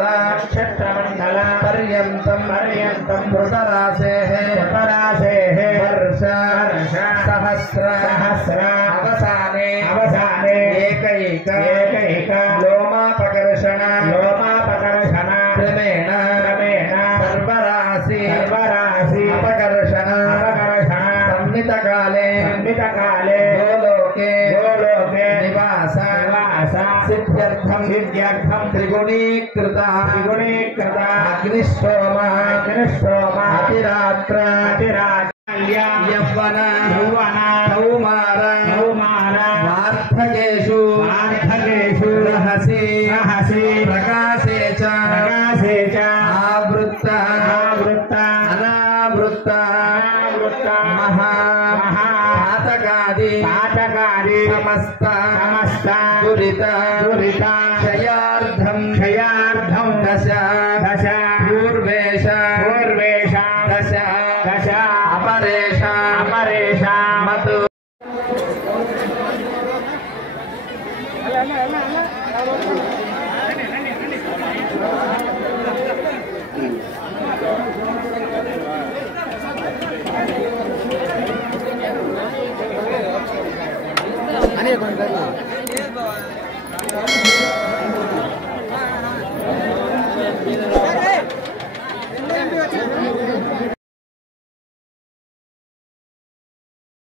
नक्षत्रमण्डल पर्यन्तं ऋतरासेः वर्ष सहस्र अवसाने एकैक लोमापकर्षण क्रमेण सर्वराशि अपकर्षण संहितकाले गोलोके निवास सिद्ध्यर्थं त्रिगुणीकृत अग्निष्टोम अतिरात्र यौवन कौमार वार्धकेषु रहसि प्रकाशे च आवृत्त अनावृत्त महापातकादि समस्त दुरित क्षयार्धं दश पूर्वेश दश अपरेशा मधु